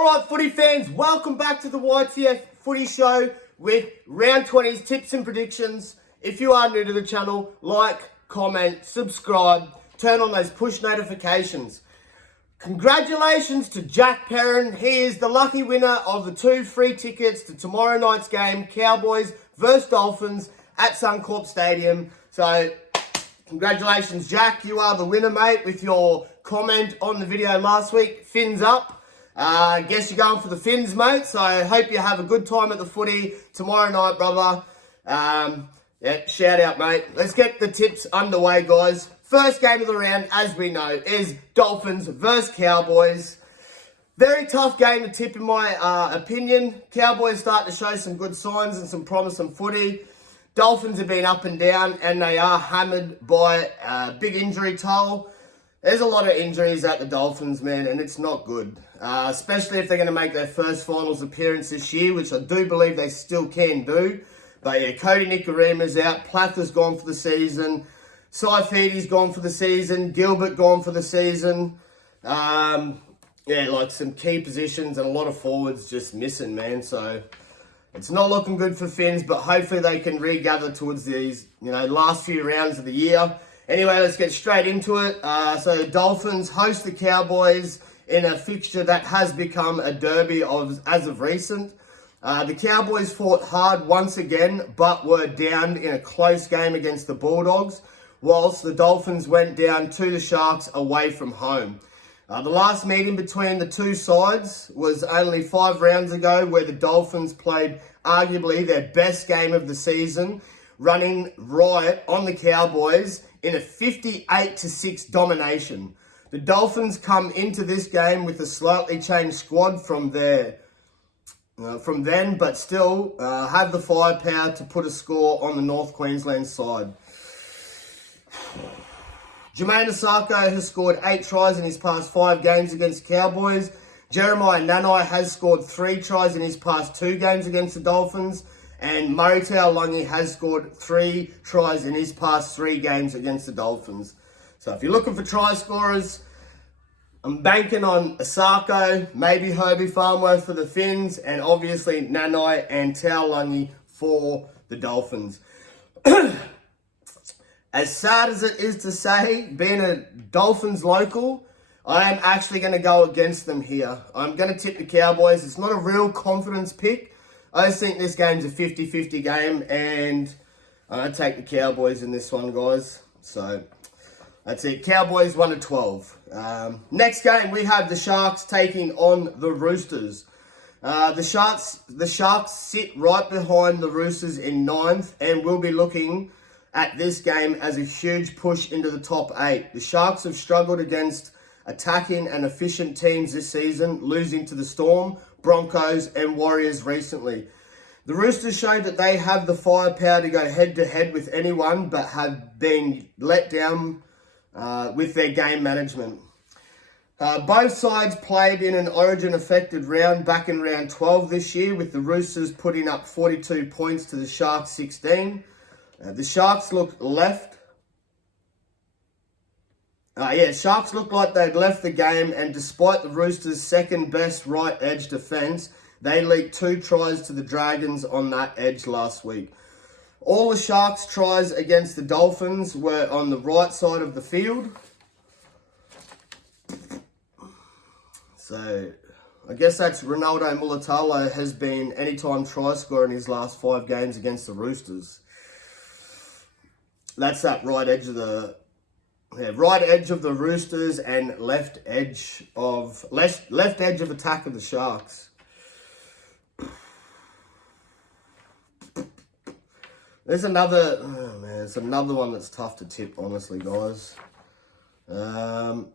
All right, footy fans, welcome back to the YTF Footy Show with Round 20's tips and predictions. If you are new to the channel, like, comment, subscribe, turn on those push notifications. Congratulations to Jack Perrin. He is the lucky winner of the 2 free tickets to tomorrow night's game, Cowboys versus Dolphins at Suncorp Stadium. So, congratulations, Jack. You are the winner, mate, with your comment on the video last week. Fins up. Guess you're going for the Fins, mate. So, I hope you have a good time at the footy tomorrow night, brother. Yeah, shout out, mate. Let's get the tips underway, guys. First game of the round, as we know, is Dolphins versus Cowboys. Very tough game to tip, in my opinion. Cowboys start to show some good signs and some promising footy. Dolphins have been up and down, and they are hammered by a big injury toll. There's a lot of injuries at the Dolphins, man, and it's not good. Especially if they're going to make their first finals appearance this year, which I do believe they still can do. But yeah, Cody Nicorima's out. Plather's gone for the season. Saifiti's gone for the season. Gilbert gone for the season. Yeah, like some key positions and a lot of forwards just missing, man. So it's not looking good for Fins, but hopefully they can regather towards these, last few rounds of the year. Anyway, let's get straight into it. So Dolphins host the Cowboys in a fixture that has become a derby as of recent. The Cowboys fought hard once again, but were down in a close game against the Bulldogs, whilst the Dolphins went down to the Sharks away from home. The last meeting between the two sides was only 5 rounds ago, where the Dolphins played arguably their best game of the season, running riot on the Cowboys in a 58-6 domination. The Dolphins come into this game with a slightly changed squad from then, but still have the firepower to put a score on the North Queensland side. Jermaine Asako has scored 8 tries in his past 5 games against Cowboys. Jeremiah Nanai has scored 3 tries in his past 2 games against the Dolphins. And Murray Taulagi has scored 3 tries in his past 3 games against the Dolphins. So if you're looking for try scorers, I'm banking on Asako, maybe Herbie Farnworth for the Fins, and obviously Nanai and Taulagi for the Dolphins. As sad as it is to say, being a Dolphins local, I am actually going to go against them here. I'm going to tip the Cowboys. It's not a real confidence pick. I just think this game's a 50-50 game, and I take the Cowboys in this one, guys. So that's it. Cowboys 1-12. Next game, we have the Sharks taking on the Roosters. The Sharks sit right behind the Roosters in 9th, and will be looking at this game as a huge push into the top 8. The Sharks have struggled against attacking and efficient teams this season, losing to the Storm, Broncos and Warriors recently. The Roosters showed that they have the firepower to go head-to-head with anyone, but have been let down with their game management. Both sides played in an Origin-affected round back in round 12 this year, with the Roosters putting up 42 points to the Sharks 16. The Sharks look Sharks look like they'd left the game, and despite the Roosters' second best right edge defence, they leaked 2 tries to the Dragons on that edge last week. All the Sharks' tries against the Dolphins were on the right side of the field. So, I guess that's Ronaldo Mulitalo has been anytime try scorer in his last 5 games against the Roosters. That's that right edge of the Roosters and left edge of attack of the Sharks. There's another it's another one that's tough to tip, honestly, guys. I'm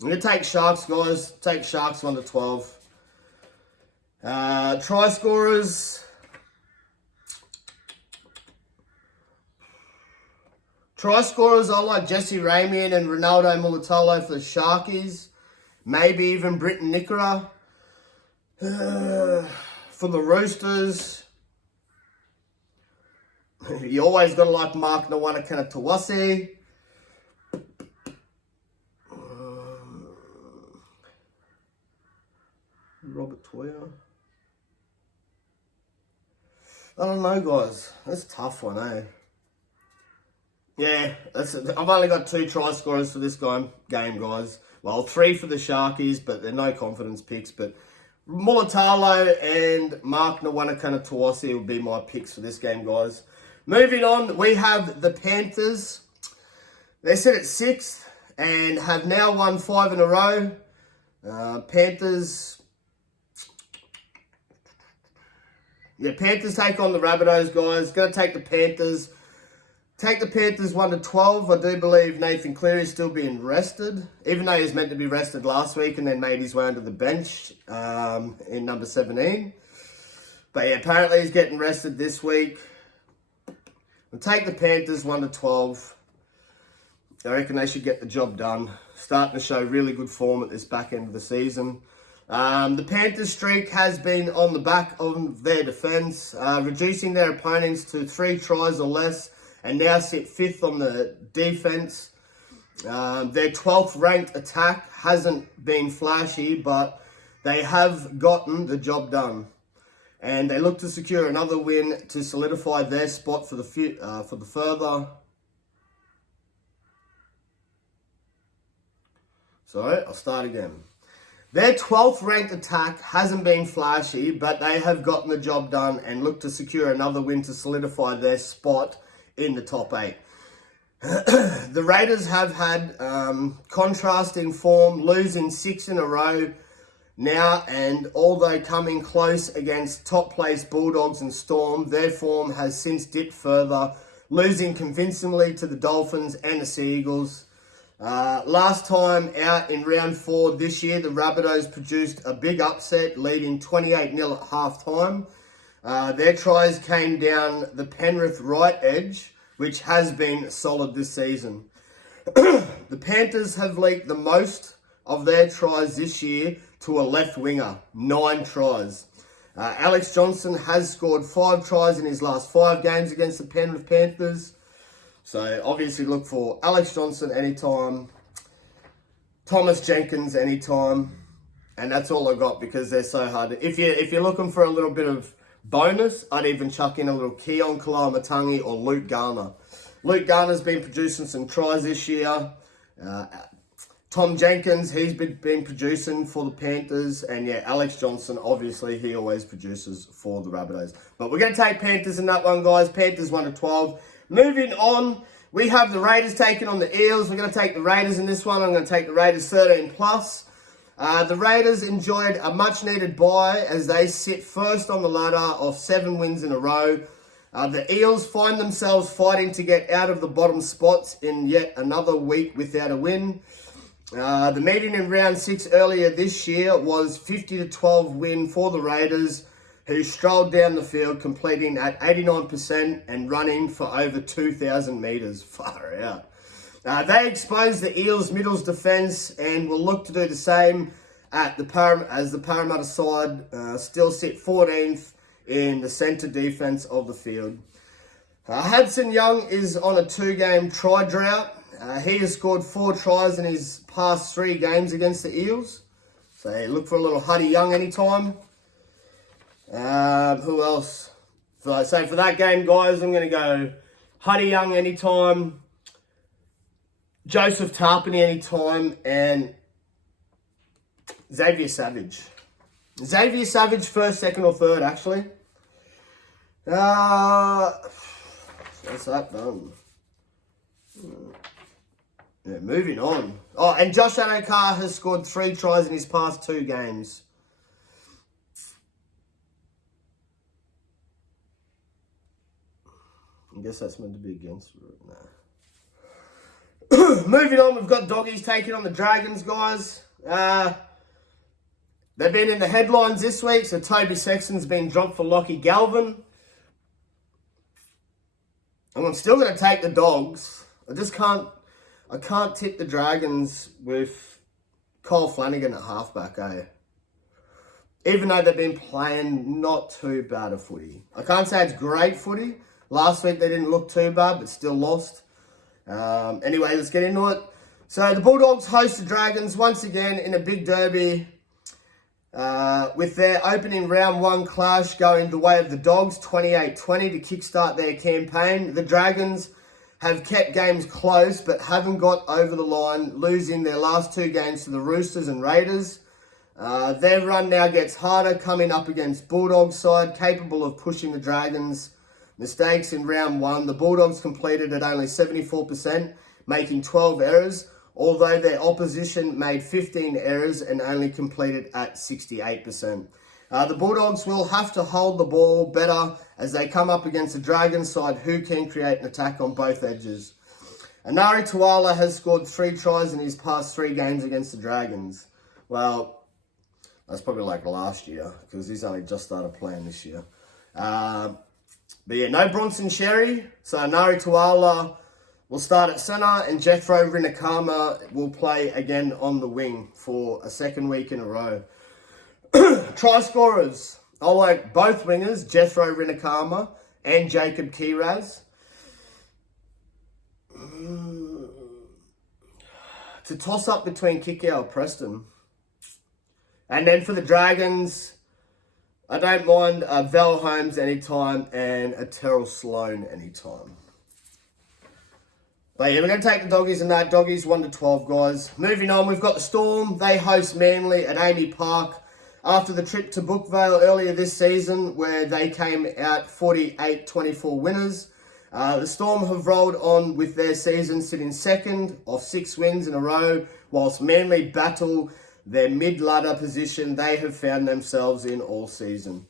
gonna take Sharks, guys. Take Sharks 1-12. Try scorers. Try scorers, I like Jesse Ramian and Ronaldo Mulitalo for the Sharkies. Maybe even Britton Nikora. For the Roosters, you always got to like Mark Nawanakana-Tawase. Albert Toya. I don't know, guys. That's a tough one, eh? Yeah, I've only got 2 try scorers for this game, guys. Well, 3 for the Sharkies, but they're no confidence picks. But Mulatalo and Mark Nawanakanatuasi will be my picks for this game, guys. Moving on, we have the Panthers. They sit at 6th and have now won 5 in a row. Panthers take on the Rabbitohs, guys. Going to take the Panthers. Take the Panthers 1-12. I do believe Nathan Cleary is still being rested, even though he was meant to be rested last week and then made his way onto the bench in number 17. But yeah, apparently he's getting rested this week. I'll take the Panthers 1-12. I reckon they should get the job done. Starting to show really good form at this back end of the season. The Panthers streak has been on the back of their defence, reducing their opponents to 3 tries or less, and now sit 5th on the defence. Their 12th ranked attack hasn't been flashy, but they have gotten the job done. And they look to secure another win to solidify their spot for the further. Sorry, I'll start again. Their 12th ranked attack hasn't been flashy, but they have gotten the job done and look to secure another win to solidify their spot in the top 8. The Raiders have had contrasting form, losing 6 in a row now, and although coming close against top-placed Bulldogs and Storm, their form has since dipped further, losing convincingly to the Dolphins and the Sea Eagles. Last time out in round 4 this year, the Rabbitohs produced a big upset, leading 28-0 at halftime. Their tries came down the Penrith right edge, which has been solid this season. The Panthers have leaked the most of their tries this year to a left winger, 9 tries. Alex Johnson has scored 5 tries in his last 5 games against the Penrith Panthers. So obviously look for Alex Johnson anytime, Thomas Jenkins anytime, and that's all I got because they're so hard. If you're looking for a little bit of bonus, I'd even chuck in a little Keon Kalamatangi or Luke Garner. Luke Garner's been producing some tries this year. Tom Jenkins, he's been producing for the Panthers. And yeah, Alex Johnson, obviously, he always produces for the Rabbitohs. But we're going to take Panthers in that one, guys. Panthers 1-12. Moving on, we have the Raiders taking on the Eels. We're going to take the Raiders in this one. I'm going to take the Raiders 13+. The Raiders enjoyed a much-needed bye as they sit first on the ladder of 7 wins in a row. The Eels find themselves fighting to get out of the bottom spots in yet another week without a win. The meeting in round 6 earlier this year was 50-12 win for the Raiders, who strolled down the field, completing at 89% and running for over 2,000 metres. Far out. They exposed the Eels' middles defence and will look to do the same as the Parramatta side still sit 14th in the centre defence of the field. Hudson Young is on a 2-game try drought. He has scored 4 tries in his past 3 games against the Eels. So look for a little Huddy Young anytime. Who else? So for that game, guys, I'm going to go Huddy Young anytime, Joseph Tarpany anytime, and Xavier Savage. Xavier Savage first, second, or third, actually. What's that done? Yeah, moving on. Oh, and Josh Adokar has scored 3 tries in his past 2 games. I guess that's meant to be against it. Nah. Moving on, we've got Doggies taking on the Dragons, guys. They've been in the headlines this week, so Toby Sexton's been dropped for Lockie Galvin. And I'm still going to take the Dogs. I can't tip the Dragons with Cole Flanagan at halfback, eh? Even though they've been playing not too bad a footy. I can't say it's great footy. Last week they didn't look too bad, but still lost. Anyway, let's get into it. So the Bulldogs host the Dragons once again in a big derby. With their opening round 1 clash going the way of the Dogs, 28-20 to kickstart their campaign. The Dragons have kept games close but haven't got over the line, losing their last 2 games to the Roosters and Raiders. Their run now gets harder, coming up against Bulldogs side, capable of pushing the Dragons. Mistakes in round 1. The Bulldogs completed at only 74%, making 12 errors, although their opposition made 15 errors and only completed at 68%. The Bulldogs will have to hold the ball better as they come up against the Dragons side who can create an attack on both edges. Anari Tuala has scored 3 tries in his past 3 games against the Dragons. Well, that's probably like last year because he's only just started playing this year. But yeah, no Bronson Sherry, so Anari Tuala will start at centre and Jethro Rinakama will play again on the wing for a 2nd week in a row. Try scorers. I like both wingers, Jethro Rinakama and Jacob Kiraz. It's a toss-up between Kikau and Preston. And then for the Dragons, I don't mind Val Holmes anytime and a Terrell Sloan anytime. But yeah, we're going to take the Doggies and that. Doggies 1-12, guys. Moving on, we've got the Storm. They host Manly at Amy Park after the trip to Brookvale earlier this season, where they came out 48-24 winners. The Storm have rolled on with their season, sitting 2nd off 6 wins in a row, whilst Manly battle their mid-ladder position they have found themselves in all season.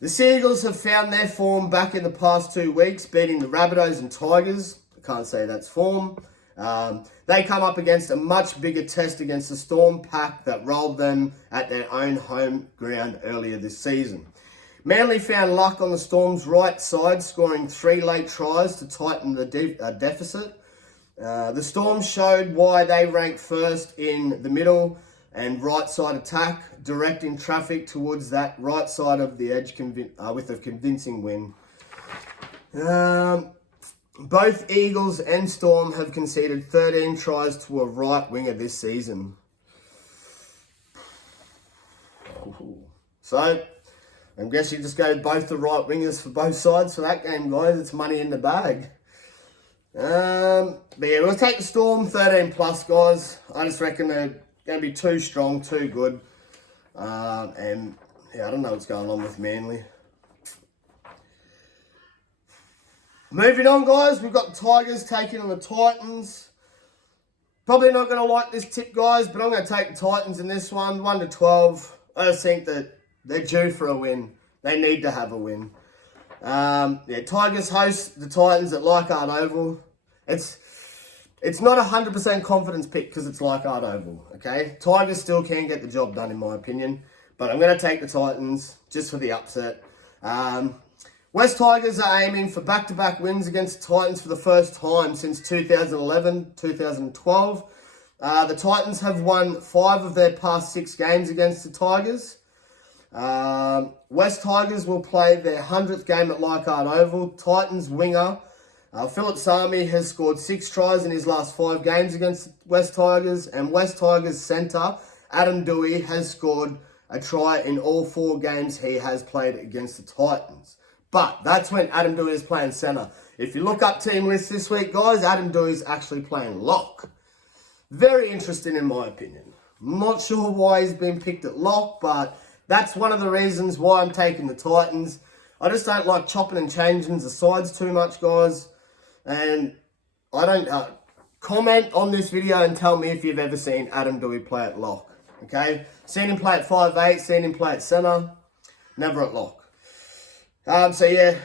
The Seagulls have found their form back in the past 2 weeks, beating the Rabbitohs and Tigers. I can't say that's form. They come up against a much bigger test against the Storm pack that rolled them at their own home ground earlier this season. Manly found luck on the Storm's right side, scoring 3 late tries to tighten the deficit. The Storm showed why they ranked first in the middle and right side attack, directing traffic towards that right side of the edge with a convincing win. Both Eagles and Storm have conceded 13 tries to a right winger this season. So, I guess you just go both the right wingers for both sides for that game, guys. It's money in the bag. But yeah, we'll take the Storm 13 plus, guys. I just reckon they're going to be too strong, too good. And yeah, I don't know what's going on with Manly. Moving on, guys, we've got the Tigers taking on the Titans. Probably not going to like this tip, guys, but I'm going to take the Titans in this one, 1-12. I just think that they're due for a win. They need to have a win. Yeah, Tigers host the Titans at Leichhardt Oval. It's not a 100% confidence pick because it's Leichhardt Oval, okay? Tigers still can get the job done, in my opinion. But I'm going to take the Titans just for the upset. West Tigers are aiming for back-to-back wins against the Titans for the first time since 2011-2012. The Titans have won 5 of their past 6 games against the Tigers. West Tigers will play their 100th game at Leichhardt Oval. Titans winger Philip Sami has scored 6 tries in his last 5 games against West Tigers, and West Tigers centre Adam Dewey has scored a try in all 4 games he has played against the Titans. But that's when Adam Dewey is playing centre. If you look up team lists this week, guys, Adam Dewey is actually playing lock. Very interesting in my opinion. I'm not sure why he's been picked at lock, but that's one of the reasons why I'm taking the Titans. I just don't like chopping and changing the sides too much, guys. And I don't... comment on this video and tell me if you've ever seen Adam Dewey play at lock. Okay? Seen him play at 5'8", seen him play at centre. Never at lock. So yeah,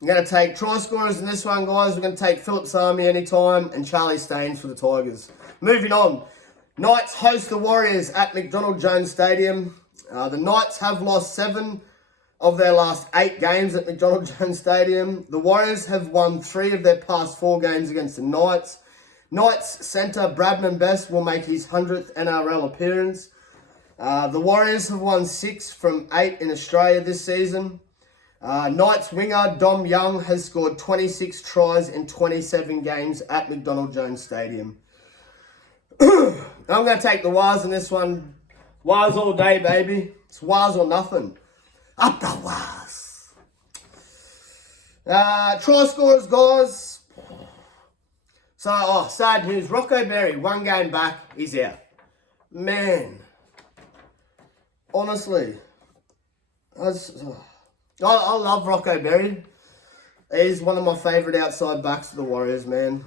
I'm going to take try scorers in this one, guys. We're going to take Philip Sami anytime and Charlie Staines for the Tigers. Moving on. Knights host the Warriors at McDonald Jones Stadium. The Knights have lost 7 of their last 8 games at McDonald Jones Stadium. The Warriors have won 3 of their past 4 games against the Knights. Knights centre Bradman Best will make his 100th NRL appearance. The Warriors have won 6 from 8 in Australia this season. Knights winger Dom Young has scored 26 tries in 27 games at McDonald Jones Stadium. I'm going to take the Wars in this one. Wars all day, baby. It's Wars or nothing. Up the Wars. Try scorers, guys. So, sad news. Rocco Berry, 1 game back, he's out. Man. Honestly. I love Rocco Berry. He's one of my favourite outside backs of the Warriors, man.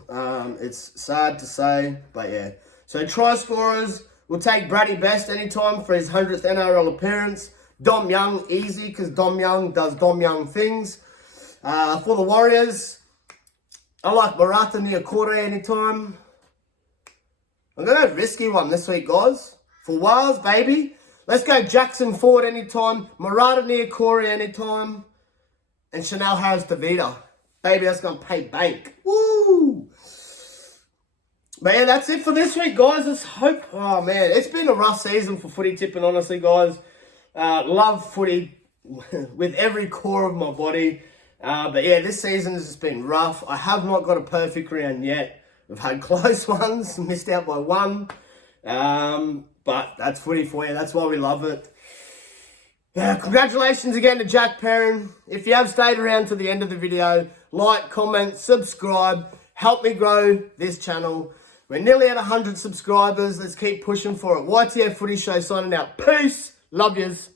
It's sad to say, but yeah. So try scorers, we'll take Brady Best anytime for his 100th NRL appearance. Dom Young, easy, because Dom Young does Dom Young things. For the Warriors, I like Maratha Niokore anytime. I'm going to go risky one this week, guys. For Wales, baby. Let's go Jackson Ford anytime. Maratha Niokore anytime. And Chanel Harris-Tavita. Baby, that's going to pay bank. Woo! But yeah, that's it for this week, guys. Let's hope... Oh, man. It's been a rough season for footy tipping, honestly, guys. Love footy with every core of my body. But yeah, this season has just been rough. I have not got a perfect round yet. We've had close ones. Missed out by 1. But that's footy for you. That's why we love it. Yeah, congratulations again to Jack Perrin. If you have stayed around to the end of the video, like, comment, subscribe. Help me grow this channel. We're nearly at 100 subscribers. Let's keep pushing for it. YTF Footy Show signing out. Peace. Love yous.